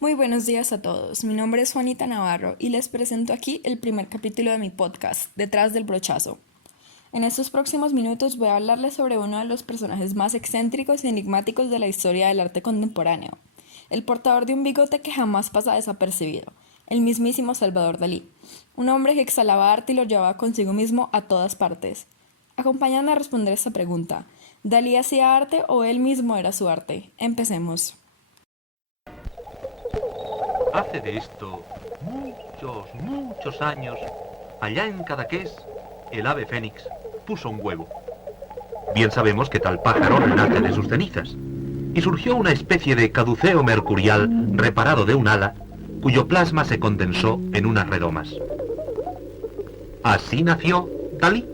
Muy buenos días a todos. Mi nombre es Juanita Navarro y les presento aquí el primer capítulo de mi podcast, Detrás del Brochazo. En estos próximos minutos voy a hablarles sobre uno de los personajes más excéntricos y enigmáticos de la historia del arte contemporáneo, el portador de un bigote que jamás pasa desapercibido, el mismísimo Salvador Dalí, un hombre que exhalaba arte y lo llevaba consigo mismo a todas partes. Acompáñame a responder esta pregunta. ¿Dalí hacía arte o él mismo era su arte? Empecemos. Hace de esto muchos años, allá en Cadaqués, el ave fénix puso un huevo. Bien sabemos que tal pájaro renace de sus cenizas, y surgió una especie de caduceo mercurial reparado de un ala, cuyo plasma se condensó en unas redomas. Así nació Dalí.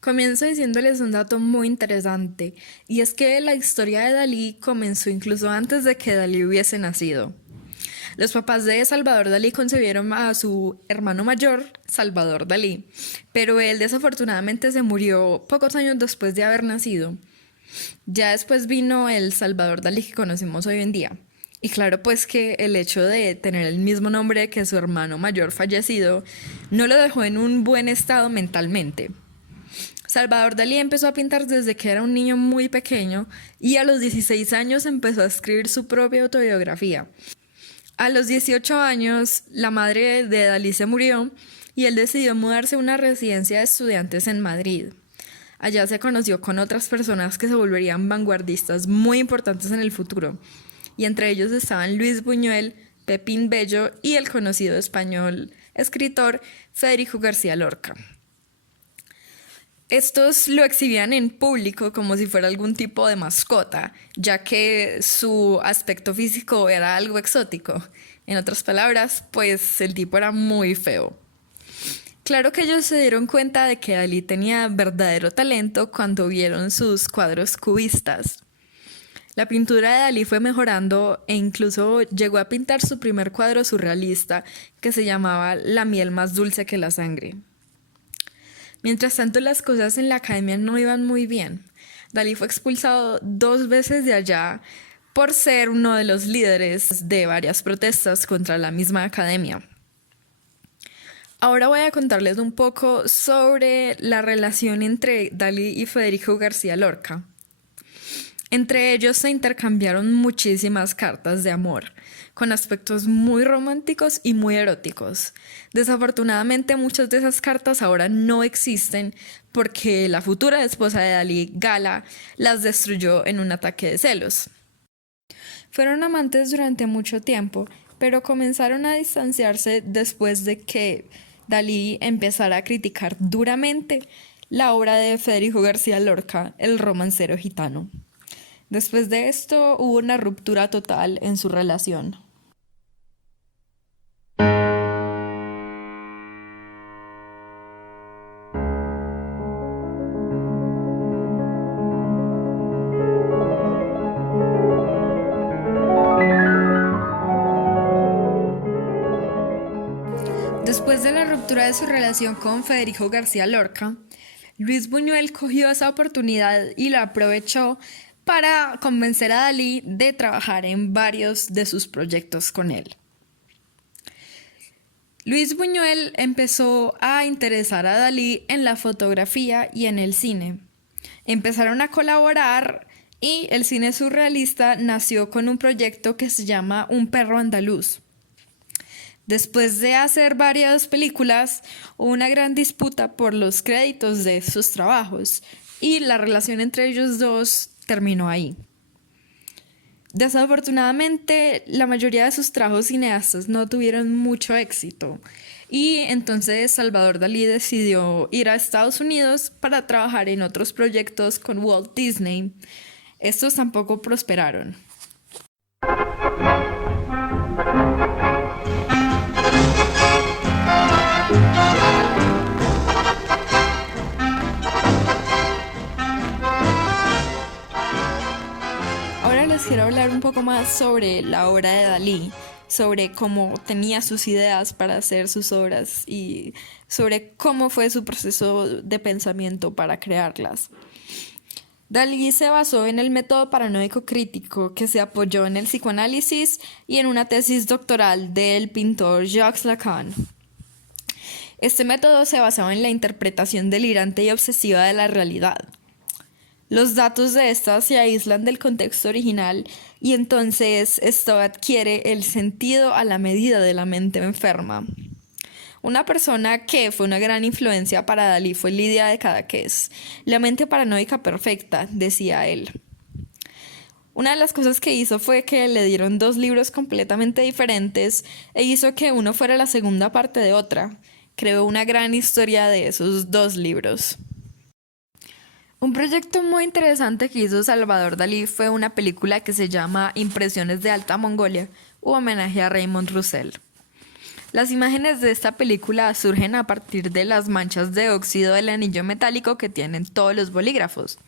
Comienzo diciéndoles un dato muy interesante, y es que la historia de Dalí comenzó incluso antes de que Dalí hubiese nacido. Los papás de Salvador Dalí concebieron a su hermano mayor, Salvador Dalí, pero él desafortunadamente se murió pocos años después de haber nacido. Ya después vino el Salvador Dalí que conocemos hoy en día. Y claro, pues que el hecho de tener el mismo nombre que su hermano mayor fallecido no lo dejó en un buen estado mentalmente. Salvador Dalí empezó a pintar desde que era un niño muy pequeño y a los 16 años empezó a escribir su propia autobiografía. A los 18 años, la madre de Dalí se murió y él decidió mudarse a una residencia de estudiantes en Madrid. Allá se conoció con otras personas que se volverían vanguardistas muy importantes en el futuro, y entre ellos estaban Luis Buñuel, Pepín Bello y el conocido español escritor Federico García Lorca. Estos lo exhibían en público como si fuera algún tipo de mascota, ya que su aspecto físico era algo exótico. En otras palabras, pues el tipo era muy feo. Claro que ellos se dieron cuenta de que Dalí tenía verdadero talento cuando vieron sus cuadros cubistas. La pintura de Dalí fue mejorando e incluso llegó a pintar su primer cuadro surrealista que se llamaba La miel más dulce que la sangre. Mientras tanto, las cosas en la academia no iban muy bien. Dalí fue expulsado 2 veces de allá por ser uno de los líderes de varias protestas contra la misma academia. Ahora voy a contarles un poco sobre la relación entre Dalí y Federico García Lorca. Entre ellos se intercambiaron muchísimas cartas de amor, con aspectos muy románticos y muy eróticos. Desafortunadamente, muchas de esas cartas ahora no existen porque la futura esposa de Dalí, Gala, las destruyó en un ataque de celos. Fueron amantes durante mucho tiempo, pero comenzaron a distanciarse después de que Dalí empezara a criticar duramente la obra de Federico García Lorca, El romancero gitano. Después de esto hubo una ruptura total en su relación. Después de la ruptura de su relación con Federico García Lorca, Luis Buñuel cogió esa oportunidad y la aprovechó para convencer a Dalí de trabajar en varios de sus proyectos con él. Luis Buñuel empezó a interesar a Dalí en la fotografía y en el cine. Empezaron a colaborar y el cine surrealista nació con un proyecto que se llama Un perro andaluz. Después de hacer varias películas, hubo una gran disputa por los créditos de sus trabajos y la relación entre ellos dos terminó ahí. Desafortunadamente, la mayoría de sus trabajos cineastas no tuvieron mucho éxito y entonces Salvador Dalí decidió ir a Estados Unidos para trabajar en otros proyectos con Walt Disney. Estos tampoco prosperaron. Ahora les quiero hablar un poco más sobre la obra de Dalí, sobre cómo tenía sus ideas para hacer sus obras y sobre cómo fue su proceso de pensamiento para crearlas. Dalí se basó en el método paranoico crítico que se apoyó en el psicoanálisis y en una tesis doctoral del pintor Jacques Lacan. Este método se basaba en la interpretación delirante y obsesiva de la realidad. Los datos de esta se aíslan del contexto original y entonces esto adquiere el sentido a la medida de la mente enferma. Una persona que fue una gran influencia para Dalí fue Lidia de Cadaqués, la mente paranoica perfecta, decía él. Una de las cosas que hizo fue que le dieron 2 libros completamente diferentes e hizo que uno fuera la segunda parte de otra. Creó una gran historia de esos 2 libros. Un proyecto muy interesante que hizo Salvador Dalí fue una película que se llama Impresiones de Alta Mongolia, u homenaje a Raymond Roussel. Las imágenes de esta película surgen a partir de las manchas de óxido del anillo metálico que tienen todos los bolígrafos.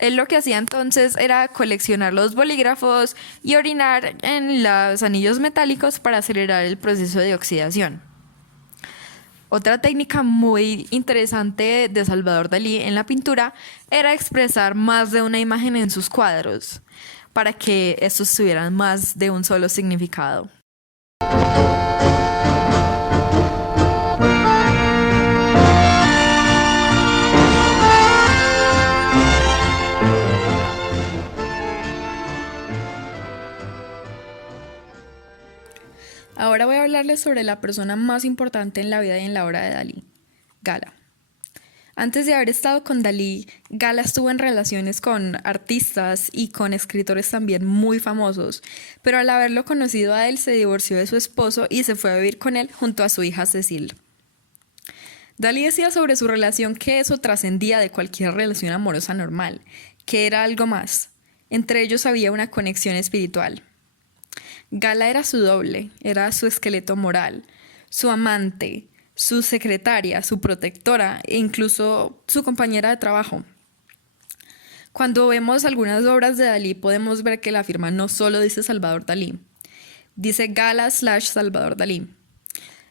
Él lo que hacía entonces era coleccionar los bolígrafos y orinar en los anillos metálicos para acelerar el proceso de oxidación. Otra técnica muy interesante de Salvador Dalí en la pintura era expresar más de una imagen en sus cuadros, para que estos tuvieran más de un solo significado. Ahora voy a hablarles sobre la persona más importante en la vida y en la obra de Dalí, Gala. Antes de haber estado con Dalí, Gala estuvo en relaciones con artistas y con escritores también muy famosos, pero al haberlo conocido a él se divorció de su esposo y se fue a vivir con él junto a su hija Cecile. Dalí decía sobre su relación que eso trascendía de cualquier relación amorosa normal, que era algo más. Entre ellos había una conexión espiritual. Gala era su doble, era su esqueleto moral, su amante, su secretaria, su protectora e incluso su compañera de trabajo. Cuando vemos algunas obras de Dalí podemos ver que la firma no solo dice Salvador Dalí, dice Gala/Salvador Dalí.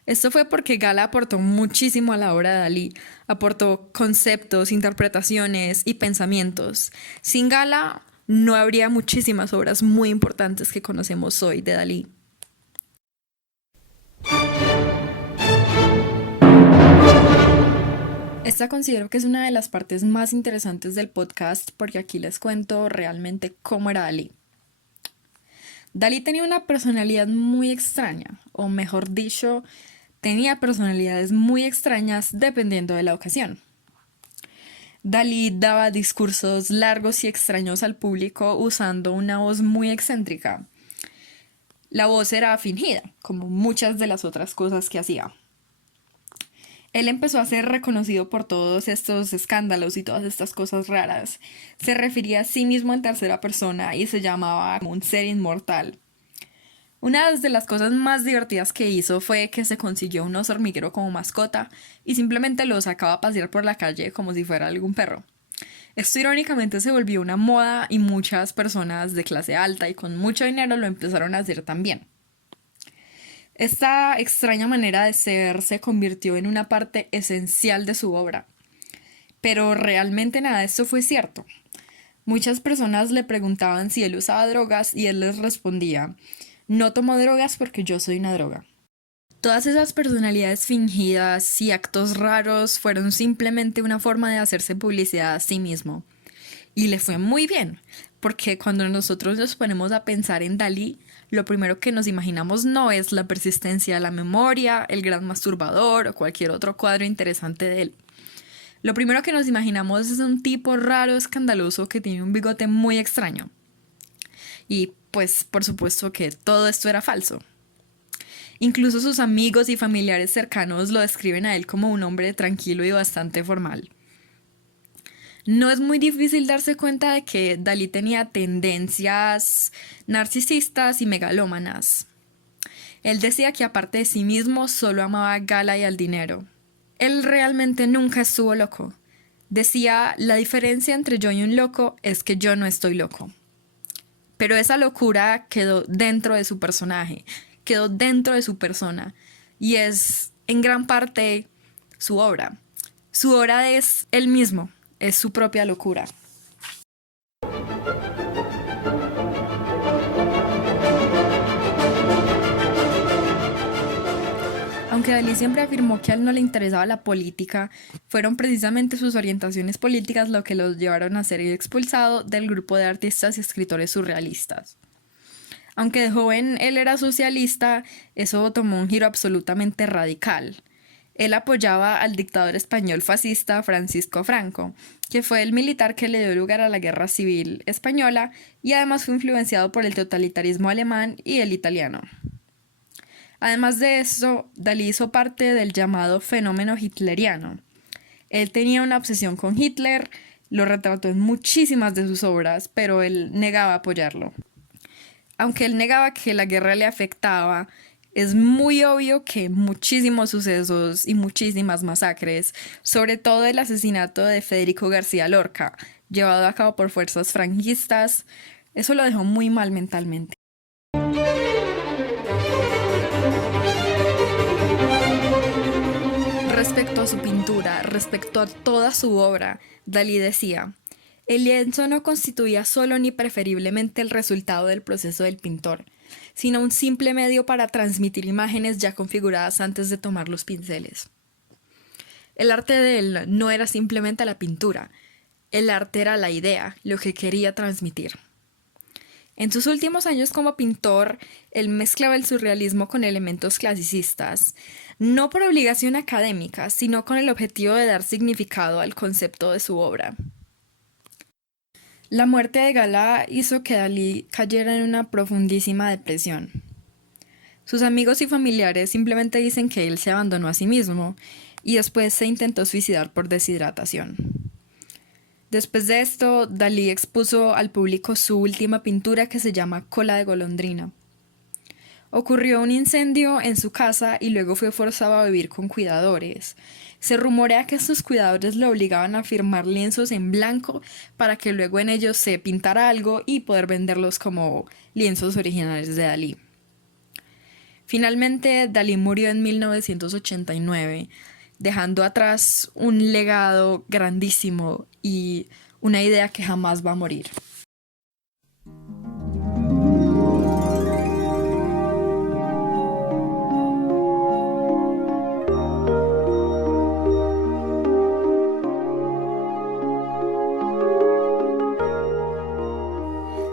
Esto fue porque Gala aportó muchísimo a la obra de Dalí, aportó conceptos, interpretaciones y pensamientos. Sin Gala no habría muchísimas obras muy importantes que conocemos hoy de Dalí. Esta considero que es una de las partes más interesantes del podcast porque aquí les cuento realmente cómo era Dalí. Dalí tenía una personalidad muy extraña, o mejor dicho, tenía personalidades muy extrañas dependiendo de la ocasión. Dalí daba discursos largos y extraños al público usando una voz muy excéntrica. La voz era fingida, como muchas de las otras cosas que hacía. Él empezó a ser reconocido por todos estos escándalos y todas estas cosas raras. Se refería a sí mismo en tercera persona y se llamaba como un ser inmortal. Una de las cosas más divertidas que hizo fue que se consiguió un oso hormiguero como mascota y simplemente lo sacaba a pasear por la calle como si fuera algún perro. Esto irónicamente se volvió una moda y muchas personas de clase alta y con mucho dinero lo empezaron a hacer también. Esta extraña manera de ser se convirtió en una parte esencial de su obra. Pero realmente nada de esto fue cierto. Muchas personas le preguntaban si él usaba drogas y él les respondía: no tomo drogas porque yo soy una droga. Todas esas personalidades fingidas y actos raros fueron simplemente una forma de hacerse publicidad a sí mismo. Y le fue muy bien, porque cuando nosotros nos ponemos a pensar en Dalí, lo primero que nos imaginamos no es la persistencia de la memoria, el gran masturbador o cualquier otro cuadro interesante de él. Lo primero que nos imaginamos es un tipo raro, escandaloso, que tiene un bigote muy extraño. Y pues por supuesto que todo esto era falso. Incluso sus amigos y familiares cercanos lo describen a él como un hombre tranquilo y bastante formal. No es muy difícil darse cuenta de que Dalí tenía tendencias narcisistas y megalómanas. Él decía que aparte de sí mismo solo amaba a Gala y al dinero. Él realmente nunca estuvo loco. Decía: la diferencia entre yo y un loco es que yo no estoy loco. Pero esa locura quedó dentro de su personaje, quedó dentro de su persona y es en gran parte su obra. Su obra es él mismo, es su propia locura. Aunque Dalí siempre afirmó que a él no le interesaba la política, fueron precisamente sus orientaciones políticas lo que los llevaron a ser expulsado del grupo de artistas y escritores surrealistas. Aunque de joven él era socialista, eso tomó un giro absolutamente radical. Él apoyaba al dictador español fascista Francisco Franco, que fue el militar que le dio lugar a la Guerra Civil Española y además fue influenciado por el totalitarismo alemán y el italiano. Además de eso, Dalí hizo parte del llamado fenómeno hitleriano. Él tenía una obsesión con Hitler, lo retrató en muchísimas de sus obras, pero él negaba apoyarlo. Aunque él negaba que la guerra le afectaba, es muy obvio que muchísimos sucesos y muchísimas masacres, sobre todo el asesinato de Federico García Lorca, llevado a cabo por fuerzas franquistas, eso lo dejó muy mal mentalmente. Respecto a su pintura, respecto a toda su obra, Dalí decía: el lienzo no constituía solo ni preferiblemente el resultado del proceso del pintor, sino un simple medio para transmitir imágenes ya configuradas antes de tomar los pinceles. El arte de él no era simplemente la pintura, el arte era la idea, lo que quería transmitir. En sus últimos años como pintor, él mezclaba el surrealismo con elementos clasicistas, no por obligación académica, sino con el objetivo de dar significado al concepto de su obra. La muerte de Galá hizo que Dalí cayera en una profundísima depresión. Sus amigos y familiares simplemente dicen que él se abandonó a sí mismo y después se intentó suicidar por deshidratación. Después de esto, Dalí expuso al público su última pintura que se llama Cola de golondrina. Ocurrió un incendio en su casa y luego fue forzado a vivir con cuidadores. Se rumorea que sus cuidadores lo obligaban a firmar lienzos en blanco para que luego en ellos se pintara algo y poder venderlos como lienzos originales de Dalí. Finalmente, Dalí murió en 1989, dejando atrás un legado grandísimo y una idea que jamás va a morir.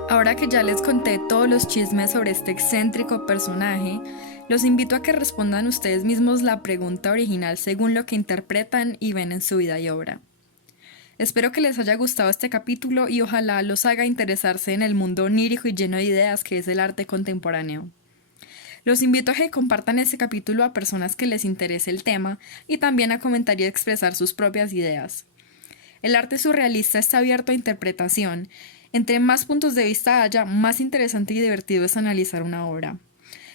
Ahora que ya les conté todos los chismes sobre este excéntrico personaje, los invito a que respondan ustedes mismos la pregunta original según lo que interpretan y ven en su vida y obra. Espero que les haya gustado este capítulo y ojalá los haga interesarse en el mundo onírico y lleno de ideas que es el arte contemporáneo. Los invito a que compartan este capítulo a personas que les interese el tema y también a comentar y expresar sus propias ideas. El arte surrealista está abierto a interpretación. Entre más puntos de vista haya, más interesante y divertido es analizar una obra.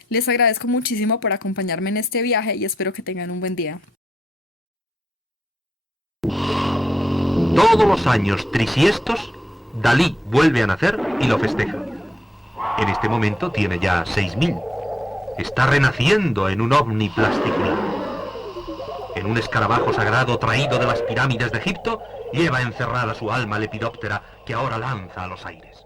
Les agradezco muchísimo por acompañarme en este viaje y espero que tengan un buen día. Todos los años trisiestos, Dalí vuelve a nacer y lo festeja. En este momento tiene ya 6.000. Está renaciendo en un ovni plasticurino. En un escarabajo sagrado traído de las pirámides de Egipto, lleva encerrada su alma lepidóptera que ahora lanza a los aires.